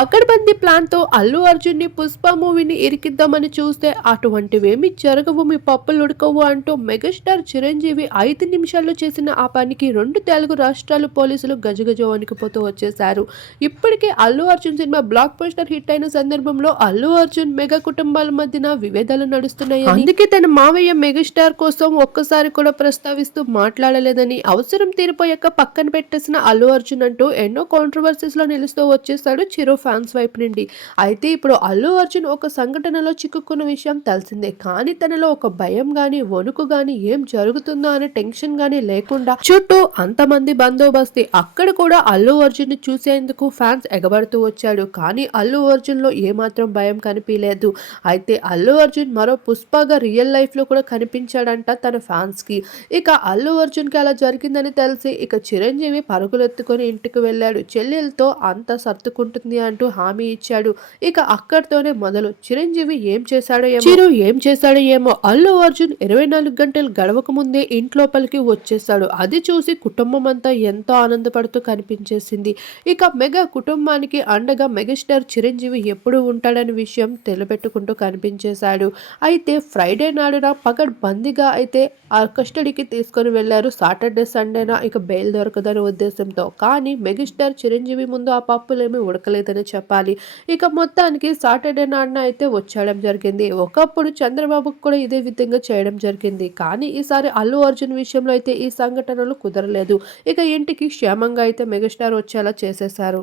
పకడ్బందీ ప్లాన్తో అల్లు అర్జున్ని పుష్ప మూవీని ఇరికిద్దామని చూస్తే అటువంటివేమి జరగవు మీ పప్పులు ఉడకవు అంటూ మెగాస్టార్ చిరంజీవి ఐదు నిమిషాల్లో చేసిన ఆ పనికి రెండు తెలుగు రాష్ట్రాలు పోలీసులు గజగజ వణికిపోతూ వచ్చేశారు. ఇప్పటికే Allu Arjun cinema blockbuster hit అయిన సందర్భంలో అల్లు అర్జున్ మెగా కుటుంబాల మధ్యన విభేదాలు నడుస్తున్నాయి అందుకే తన మావయ్య మెగాస్టార్ కోసం ఒక్కసారి కూడా ప్రస్తావిస్తూ మాట్లాడలేదని అవసరం తీరిపోయాక పక్కన పెట్టేసిన అల్లు అర్జున్ అంటూ ఎన్నో కాంట్రవర్సీస్లో నిలుస్తూ వచ్చేసాడు చిరు ఫ్యాన్స్ వైపు నుండి. అయితే ఇప్పుడు అల్లు అర్జున్ ఒక సంఘటనలో చిక్కుకున్న విషయం తెలిసిందే. కానీ తనలో ఒక భయం గాని వణుకు గాని ఏం జరుగుతుందో అనే టెన్షన్ గాని లేకుండా చుట్టూ అంతమంది బందోబస్తీ అక్కడ కూడా అల్లు అర్జున్ని చూసేందుకు ఫ్యాన్స్ ఎగబడుతూ వచ్చాడు. కానీ అల్లు అర్జున్లో ఏమాత్రం భయం కనిపించలేదు అయితే అల్లు అర్జున్ మరో పుష్పగా రియల్ లైఫ్లో కూడా కనిపించాడంట తన ఫ్యాన్స్కి ఇక అల్లు అర్జున్కి అలా జరిగిందని తెలిసి ఇక చిరంజీవి పరుగులెత్తుకొని ఇంటికి వెళ్ళాడు. చెల్లెలతో అంత సర్దుకుంటుంది అని అంటూ హామీ ఇచ్చాడు. ఇక అక్కడితోనే మొదలు. చిరంజీవి ఏం చేశాడో ఏమో. చిరు ఏం చేశాడో ఏమో. అల్లు అర్జున్ ఇరవై నాలుగు గంటలు గడవక ముందే ఇంట్లోపలికి వచ్చేసాడు అది చూసి కుటుంబం అంతా ఎంతో ఆనందపడుతూ కనిపించేసింది. ఇక మెగా కుటుంబానికి అండగా మెగాస్టార్ చిరంజీవి ఎప్పుడు ఉంటాడనే విషయం తెలబెట్టుకుంటూ కనిపించేశాడు. అయితే ఫ్రైడే నాడున పగడ్ బందీగా అయితే ఆ కస్టడీకి తీసుకొని వెళ్ళారు. సాటర్డే సండేనా? ఇక బెయిల్ దొరకదనే ఉద్దేశంతో. కానీ మెగాస్టార్ చిరంజీవి ముందు ఆ పప్పులేమీ ఉడకలేదని చెప్పాలి. ఇక మొత్తానికి సాటర్డే నాడున అయితే వచ్చేయడం జరిగింది. ఒకప్పుడు చంద్రబాబుకు కూడా ఇదే విధంగా చేయడం జరిగింది. కానీ ఈసారి అల్లు అర్జున్ విషయంలో అయితే ఈ సంఘటనలు కుదరలేదు. ఇక ఇంటికి క్షేమంగా అయితే మెగాస్టార్ వచ్చేలా చేసేశారు.